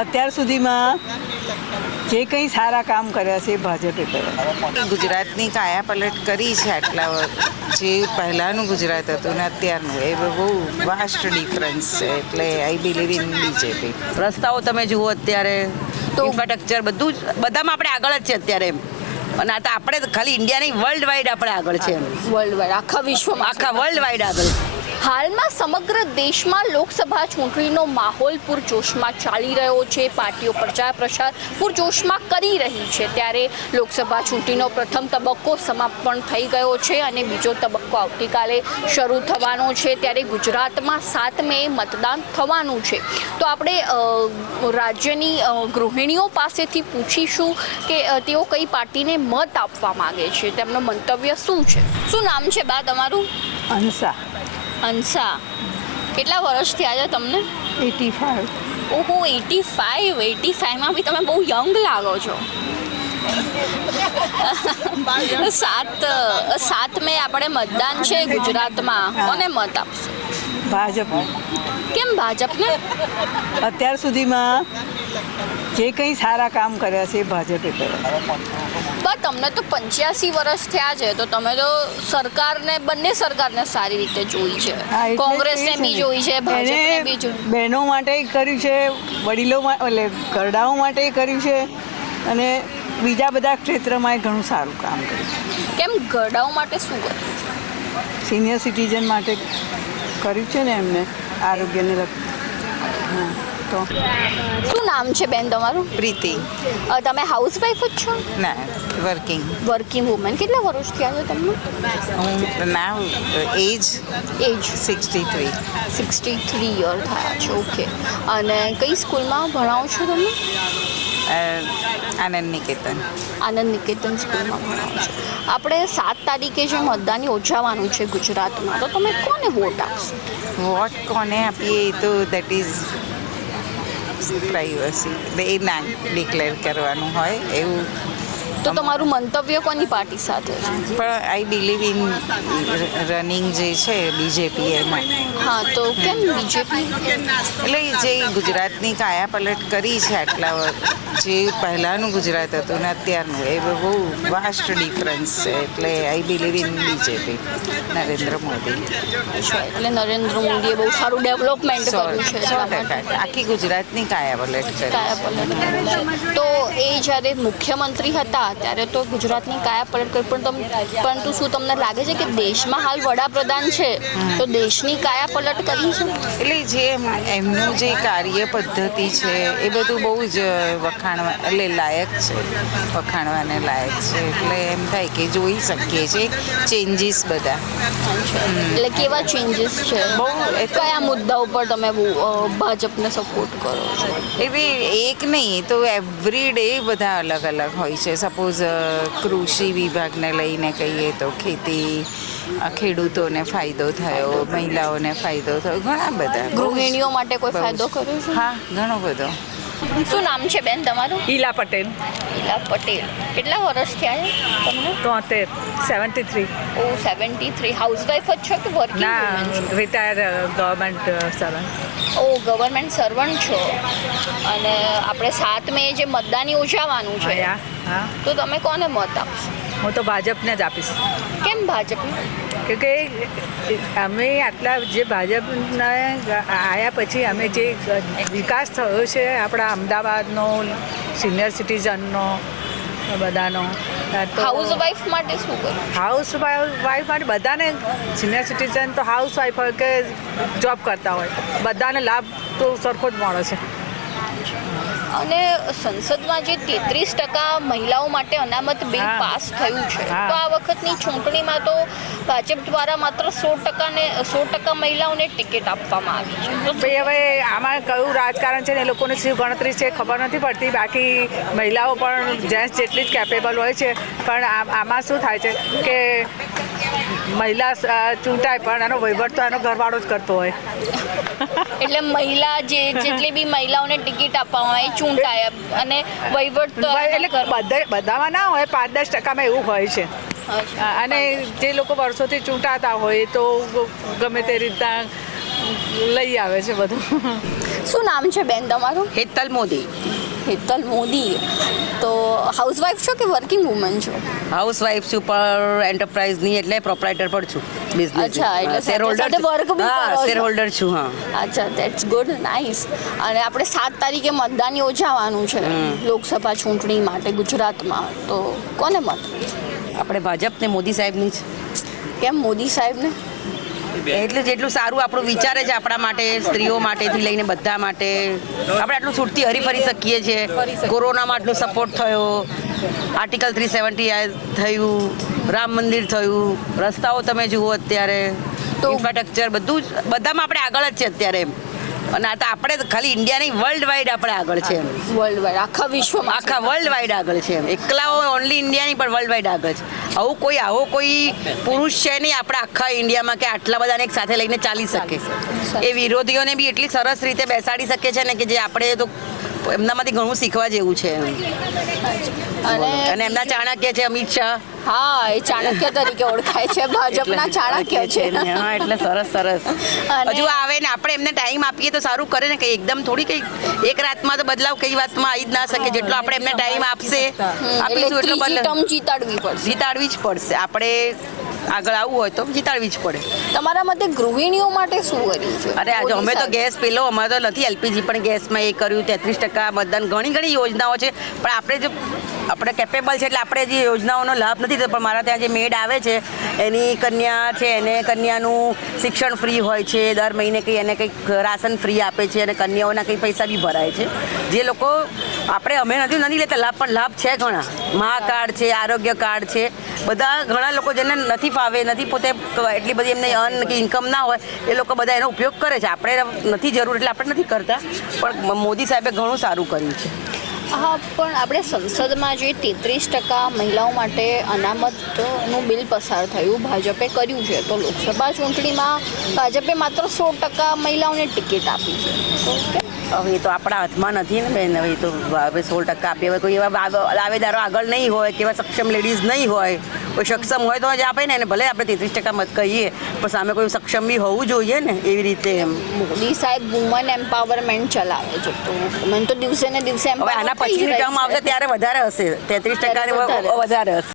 અત્યાર સુધીમાં જે કંઈ સારા કામ કર્યા છે એ ભાજપે કર્યા. ગુજરાતની કાયાપલટ કરી છે આટલા જે પહેલાંનું ગુજરાત હતું ને અત્યારનું એ બહુ વાસ્ટ ડિફરન્સ છે. એટલે આઈ બિલીવ ઇન બીજેપી. રસ્તાઓ તમે જુઓ અત્યારે તો ઇન્ફ્રાસ્ટ્રક્ચર બધું જ બધામાં આપણે આગળ જ છે અત્યારે એમ. અને આ તો આપણે ખાલી ઇન્ડિયા નહીં, વર્લ્ડ વાઇડ આપણે આગળ છે એમ. વર્લ્ડ વાઇડ આખા વિશ્વમાં આખા વર્લ્ડ વાઇડ આગળ. હાલમાં સમગ્ર દેશમાં લોકસભા ચૂંટણીનો માહોલ પૂરજોશમાં ચાલી રહ્યો છે. પાર્ટીઓ પ્રચાર પ્રસાર પૂરજોશમાં કરી રહી છે. ત્યારે લોકસભા ચૂંટણીનો પ્રથમ તબક્કો સમાપન થઈ ગયો છે અને બીજો તબક્કો આવતીકાલે શરૂ થવાનો છે. ત્યારે ગુજરાતમાં 7 મે મતદાન થવાનું છે. તો આપણે રાજ્યની ગૃહિણીઓ પાસેથી પૂછીશું કે તેઓ કઈ પાર્ટીને મત આપવા માંગે છે, તેમનું મંતવ્ય શું છે. શું નામ છે બા તમારું? અંશા. અંશા, કેટલા વર્ષ થયા છે તમને? 85. ઓહો, 85માં બી તમે બહુ યંગ લાગો છો. 7 મે આપણે મતદાન છે ગુજરાતમાં. કોને મત આપશો? ભાજપ. કેમ ભાજપને? અત્યાર સુધીમાં જે કંઈ સારા કામ કર્યા છે એ ભાજપે કર્યા. બસ તમને તો 85 વર્ષ થયા છે, તો તમે તો સરકારને, બંને સરકારને સારી રીતે જોઈ છે. કોંગ્રેસને બી જોઈ છે, ભાજપને બી જોઈ. બહેનો માટે કર્યું છે, વડીલો એટલે ઘરડાઓ માટે કર્યું છે અને બીજા બધા ક્ષેત્રમાં ઘણું સારું કામ કર્યું છે. કેમ ઘરડાઓ માટે શું કર્યું? સિનિયર સિટીઝન માટે કર્યું છે ને એમને આરોગ્યને લગતું. હા. તો શું નામ છે બેન તમારું? પ્રીતિ. તમે હાઉસવાઈફ જ છો? ના, વર્કિંગ. Working woman. કેટલા વર્ષ થયા છે તમને? હું નાવ એજ 63. 63 યર થયા છે. ઓકે. અને કઈ સ્કૂલમાં ભણાવો છો તમે? આનંદ નિકેતન. આનંદ નિકેતન સ્કૂલમાં ભણાવો છો. આપણે 7 તારીખે જે મતદાન યોજાવાનું છે ગુજરાતમાં, તો તમે કોને વોટ આપશો? વોટ કોને આપીએ એ તો દેટ ઇઝ પ્રાઇવસી. એ ના ડિક્લેર કરવાનું હોય એવું. તો તમારું મંતવ્ય કોની પાર્ટી સાથે છે? પણ આઈ બિલીવ ઇન રનિંગ જે છે બીજેપી એમાં. હા, તો કેમ બીજેપી? એટલે જે ગુજરાતની કાયાપલટ કરી છે આટલા જે પહેલાંનું ગુજરાત હતું ને અત્યારનું એ બહુ વાસ્ટ ડિફરન્સ છે. એટલે I believe in BJP, Narendra Modi. એટલે નરેન્દ્ર મોદીએ બહુ સારું ડેવલપમેન્ટ કર્યું છે. 100% આખી ગુજરાતની કાયાપલટ કરી. કાયાપલટ. તો એ જ્યારે મુખ્યમંત્રી હતા ત્યારે તો ગુજરાતની કાયાપલટ કરી, પરંતુ શું તમને લાગે છે કે દેશમાં હાલ વડાપ્રધાન છે તો દેશની કાયાપલટ કરી છે? એટલે જે એમનું જે કાર્ય પદ્ધતિ છે એ બધું બહુ જ લાયક છે, વખાણવાને લાયક છે. એટલે એમ થાય કે જોઈ શકીએ છીએ ચેન્જીસ બધા. એટલે કેવા ચેન્જીસ છે? બહુ કયા મુદ્દા ઉપર તમે ભાજપને સપોર્ટ કરો છો? એવી એક નહીં તો એવરી ડે બધા અલગ અલગ હોય છે. સપોઝ કૃષિ વિભાગને લઈને કહીએ તો ખેતી, ખેડૂતોને ફાયદો થયો, મહિલાઓને ફાયદો થયો, ઘણા બધા. ગૃહિણીઓ માટે કોઈ ફાયદો કર્યો છે? હા, ઘણો બધો. શું નામ છે બેન તમારું? ઈલા પટેલ. ઈલા પટેલ. કેટલા વર્ષ થયા છે તમને? 73. ઓ, 73. હાઉસવાઈફ જ છો કે વર્કિંગ વુમન છો? Retire government servant. ઓ, ગવર્મેન્ટ સર્વન્ટ છો. અને આપણે 7 મે જે મતદાન યોજાવાનું છે, હા, તો તમે કોને મત આપશો? હું તો ભાજપને જ આપીશ. કેમ ભાજપને? કે અમે આટલા જે ભાજપના આવ્યા પછી અમે જે વિકાસ થયો છે આપણા અમદાવાદનો, સિનિયર સિટીઝનનો, બધાનો. હાઉસવાઈફ માટે શું કરું? હાઉસવાઈફ માટે બધાને, સિનિયર સિટીઝન તો હાઉસવાઈફ હોય કે જોબ કરતા હોય, બધાને લાભ તો સરખો જ મળે છે. અને સંસદમાં જે 33% મહિલાઓ માટે અનામત બિલ પાસ થયું છે, તો આ વખતની ચૂંટણીમાં તો ભાજપ દ્વારા માત્ર 100% મહિલાઓને ટિકિટ આપવામાં આવી છે. તો હવે આમાં કયું રાજકારણ છે ને એ લોકોને શું ગણતરી છે ખબર નથી પડતી. બાકી મહિલાઓ પણ જેન્ટ્સ જેટલી જ કેપેબલ હોય છે, પણ આમાં શું થાય છે કે મહિલા ચૂંટાય પણ એનો વહીવટ તો એનો ઘરવાળો જ કરતો હોય. એટલે મહિલા જેટલી બી મહિલાઓને ટિકિટ આપવામાં આવે, ચૂંટાય અને વહીવટ તો એટલે બધામાં ના હોય, 5-10% એવું હોય છે. અને જે લોકો વર્ષોથી ચૂંટાતા હોય તો ગમે તે રીતના લઈ આવે છે બધું. શું નામ છે બેન તમારું? હેતલ મોદી. હેતલ મોદી. તો હાઉસવાઈફ છો કે વર્કિંગ વુમન છો? હાઉસવાઈફ છું પણ એન્ટરપ્રાઇઝની એટલે પ્રોપરાઇટર પણ છું બિઝનેસ. અચ્છા, એટલે સાથે work બી હા, કરો છો. શેર હોલ્ડર છું. હા, અચ્છા, ધેટ્સ ગુડ, નાઇસ. અને આપણે 7 તારીખે મતદાન યોજાવાનું છે લોકસભા ચૂંટણી માટે ગુજરાતમાં, તો કોને મત? આપણે ભાજપ ને મોદી સાહેબની જ. કેમ મોદી સાહેબને? એટલે જેટલું સારું આપણું વિચારે છે આપણા માટે, સ્ત્રીઓ માટેથી લઈને બધા માટે, આપણે આટલું છૂટથી હરી શકીએ છીએ. કોરોનામાં આટલો સપોર્ટ થયો, આર્ટિકલ 370 થયું, રામ મંદિર થયું, રસ્તાઓ તમે જુઓ અત્યારે, તો ઇન્ફ્રાસ્ટ્રક્ચર બધું જ, બધામાં આપણે આગળ જ છે અત્યારે. અને આ તો આપણે ખાલી ઇન્ડિયા નહીં, વર્લ્ડ વાઇડ આપણે આગળ છે. વર્લ્ડ વાઇડ, આખા વિશ્વમાં, આખા વર્લ્ડ વાઇડ આગળ છે. એકલા ઓનલી ઇન્ડિયા નહીં પણ વર્લ્ડ વાઇડ આગળ છે. આવો કોઈ પુરુષ છે નહીં આપણા આખા ઇન્ડિયામાં કે આટલા બધાને એક સાથે લઈને ચાલી શકે. એ વિરોધીઓને બી એટલી સરસ રીતે બેસાડી શકે છે ને કે જે આપણે તો એમનામાંથી ઘણું શીખવા જેવું છે. અને એમના ચાણક્ય છે અમિત શાહ. હા, એ ચાણક્ય તરીકે ઓળખાય છે, ભાજપના ચાણક્ય છે. હા, એટલે સરસ. અને હજુ આવે ને આપણે એમને ટાઈમ આપીએ તો સારું કરે ને, કે એકદમ થોડી કઈ એક રાતમાં તો બદલાવ કઈ વાતમાં આવી જ ના શકે. જેટલો આપણે એમને ટાઈમ આપીશું એટલો ટર્મ જીતાડવી પડશે. જીતાડવી જ પડશે. આપણે આગળ આવવું હોય તો જીતાડવી જ પડે. તમારા મતે ગૃહિણીઓ માટે શું કર્યું છે? અરે આજે અમે તો ગેસ પેલો અમારે તો નથી એલપીજી પણ ગેસમાં એ કર્યું, 33% મતદાન, ઘણી યોજનાઓ છે. પણ આપણે કેપેબલ છે એટલે આપણે જે યોજનાઓનો લાભ નથી થતો. પણ મારા ત્યાં જે મેડ આવે છે એની કન્યા છે, એને કન્યાનું શિક્ષણ ફ્રી હોય છે, દર મહિને એને કંઈક રાશન ફ્રી આપે છે, અને કન્યાઓના કંઈ પૈસા બી ભરાય છે. જે લોકો અમે નથી લેતા લાભ, પણ લાભ છે ઘણા. મહા કાર્ડ છે, આરોગ્ય કાર્ડ છે, બધા ઘણા લોકો જેને નથી ફાવે, નથી પોતે એટલી બધી એમને અર્ન કે ઇન્કમ ના હોય, એ લોકો બધા એનો ઉપયોગ કરે છે. આપણે નથી જરૂર એટલે આપણે નથી કરતા, પણ મોદી સાહેબે ઘણું સારું કર્યું છે. હા, પણ આપણે સંસદમાં જે 33% મહિલાઓ માટે અનામતનું બિલ પસાર થયું, ભાજપે કર્યું છે, તો લોકસભા ચૂંટણીમાં ભાજપે માત્ર 16% મહિલાઓને ટિકિટ આપી છે. હવે એ તો આપણા હાથમાં નથી ને બેન. હવે તો હવે 16% આપીએ. હવે કોઈ એવા દાવેદારો આગળ નહીં હોય કે એવા સક્ષમ લેડીઝ નહીં હોય. કોઈ સક્ષમ હોય તો જ આપે ને. ભલે આપણે 33% મત કહીએ પણ સામે કોઈ સક્ષમ બી હોવું જોઈએ ને. એવી રીતે મોદી સાહેબ વુમન એમ્પાવરમેન્ટ ચલાવે છે, તો મને તો દિવસે ને દિવસે હવે આના પછીની ટર્મ આવશે ત્યારે વધારે હશે. 33% વધારે હશે.